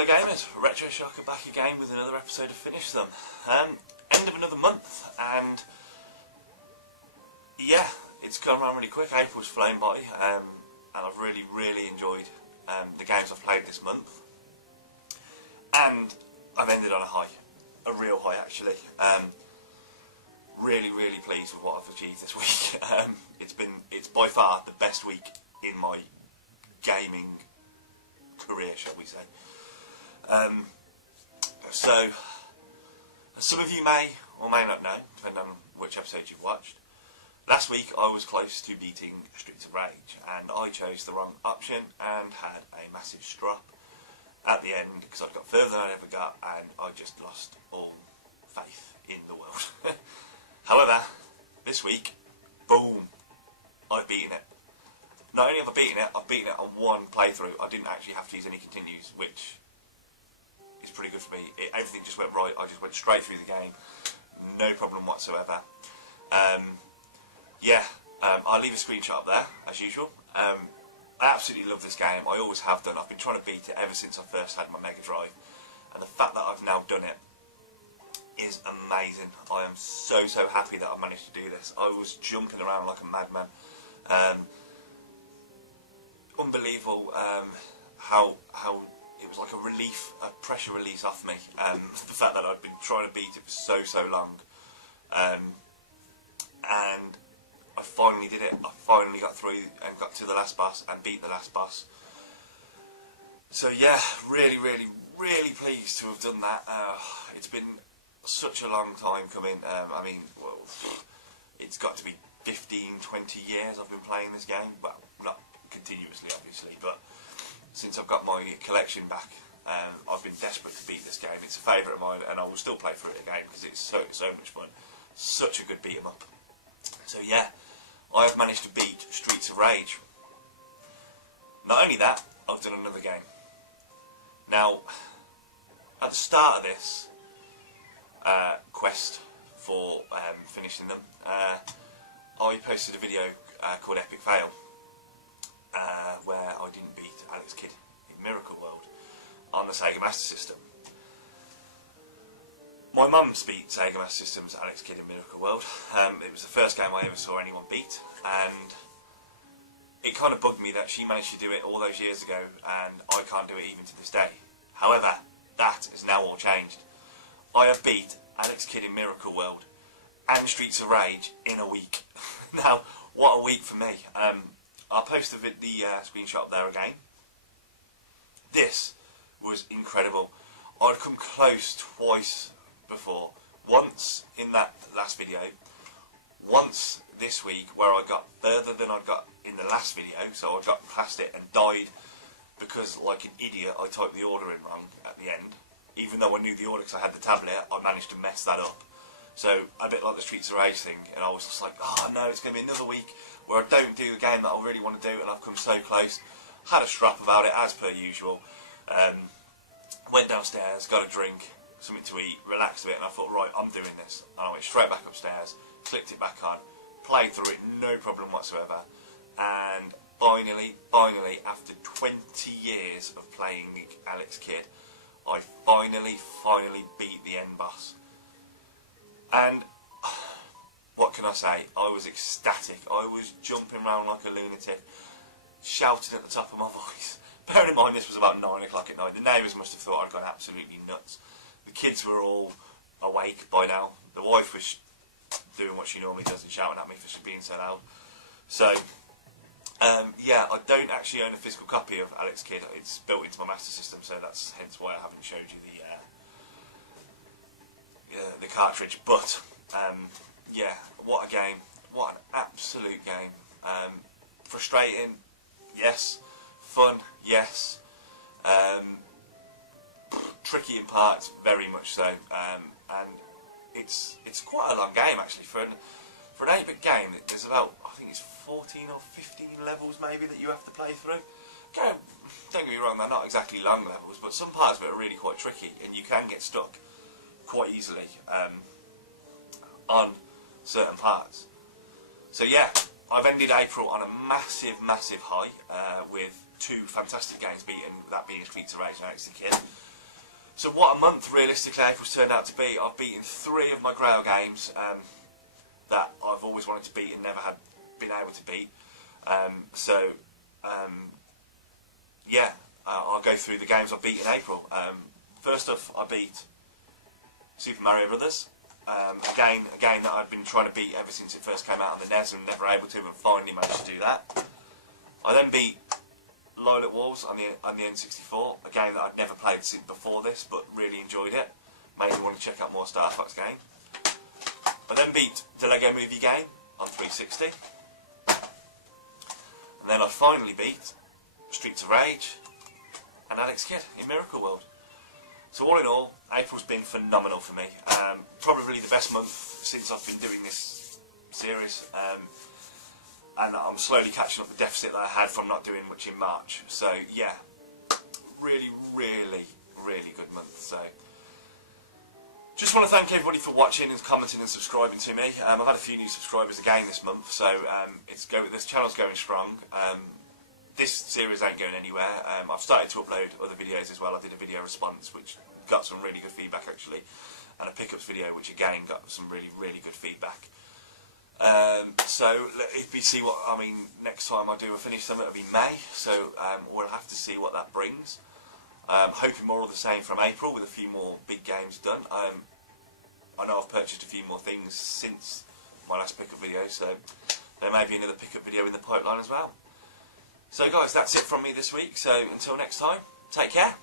Hello gamers, Retro Shocker back again with another episode of Finish Them. End of another month, and yeah, it's gone around really quick. April's flown by, and I've really enjoyed the games I've played this month. And I've ended on a high, a real high actually. Really pleased with what I've achieved this week. It's by far the best week in my gaming career, shall we say. So, some of you may or may not know, depending on which episode you've watched. Last week I was close to beating Streets of Rage, and I chose the wrong option and had a massive strop at the end because I got further than I ever got, and I just lost all faith in the world. However, this week, boom, I've beaten it. Not only have I beaten it, I've beaten it on one playthrough. I didn't actually have to use any continues, which is pretty good for me. Everything just went right. I just went straight through the game, no problem whatsoever. I'll leave a screenshot up there, as usual. I absolutely love this game. I always have done. I've been trying to beat it ever since I first had my Mega Drive, and the fact that I've now done it is amazing. I am so happy that I've managed to do this. I was jumping around like a madman. Unbelievable how it was like a relief, a pressure release off me. The fact that I'd been trying to beat it for so long, and I finally did it. I finally got through and got to the last boss and beat the last boss. So yeah, really pleased to have done that. It's been such a long time coming. I mean, well, it's got to be 15-20 years I've been playing this game. Well, not continuously obviously, but since I've got my collection back, I've been desperate to beat this game. It's a favourite of mine, and I will still play through it again because it's so much fun. Such a good beat 'em up. So yeah, I have managed to beat Streets of Rage. Not only that, I've done another game. Now, at the start of this quest for finishing them, I posted a video called Epic Fail, where I didn't beat Alex Kidd in Miracle World on the Sega Master System. My mum's beat Sega Master System's Alex Kidd in Miracle World. It was the first game I ever saw anyone beat, and it kind of bugged me that she managed to do it all those years ago and I can't do it even to this day. However, that is now all changed. I have beat Alex Kidd in Miracle World and Streets of Rage in a week. Now, what a week for me. I'll post the screenshot up there again. This was incredible. I'd come close twice before. Once in that last video, once this week where I got further than I got in the last video, so I got past it and died because, like an idiot, I typed the order in wrong at the end. Even though I knew the order because I had the tablet, I managed to mess that up. So, a bit like the Streets of Rage thing, and I was just like, oh no, it's going to be another week where I don't do the game that I really want to do, and I've come so close. Had a strap about it, as per usual. Went downstairs, got a drink, something to eat, relaxed a bit, and I thought, right, I'm doing this. And I went straight back upstairs, clicked it back on, played through it, no problem whatsoever. And finally, after 20 years of playing Alex Kidd, I finally beat the end boss. And what can I say? I was ecstatic. I was jumping around like a lunatic, shouting at the top of my voice. Bearing in mind this was about 9 o'clock at night. The neighbours must have thought I'd gone absolutely nuts. The kids were all awake by now. The wife was doing what she normally does and shouting at me for being so loud. So, yeah, I don't actually own a physical copy of Alex Kidd. It's built into my Master System, so that's hence why I haven't showed you the cartridge. But yeah, what a game! What an absolute game! Frustrating, yes. Fun, yes. Tricky in parts, very much so. And it's quite a long game actually for an 8-bit game. There's about, I think it's 14 or 15 levels maybe that you have to play through. Okay, don't get me wrong, they're not exactly long levels, but some parts of it are really quite tricky, and you can get stuck quite easily on certain parts. So yeah, I've ended April on a massive high with two fantastic games beaten, that being Streets of Rage and Alex Kidd. So what a month realistically April's turned out to be. I've beaten 3 of my Grail games that I've always wanted to beat and never had been able to beat. Yeah, I'll go through the games I've beat in April. First off, I beat Super Mario Brothers. A game that I've been trying to beat ever since it first came out on the NES and never able to, and finally managed to do that. I then beat Lylat Wars on the N64, a game that I'd never played since before this, but really enjoyed it. Made me want to check out more Star Fox games. I then beat the Lego Movie game on 360. And then I finally beat Streets of Rage and Alex Kidd in Miracle World. So all in all, April's been phenomenal for me. Probably the best month since I've been doing this series. And I'm slowly catching up the deficit that I had from not doing much in March. So yeah, really good month. So just want to thank everybody for watching and commenting and subscribing to me. I've had a few new subscribers again this month, so this channel's going strong. This series ain't going anywhere. I've started to upload other videos as well. I did a video response which got some really good feedback actually, and a pickups video which again got some really good feedback. So if we see what, next time I do a finish summit, it'll be May, so we'll have to see what that brings. Hoping more of the same from April with a few more big games done. I know I've purchased a few more things since my last pickup video, so there may be another pickup video in the pipeline as well. So guys, that's it from me this week, so until next time, take care.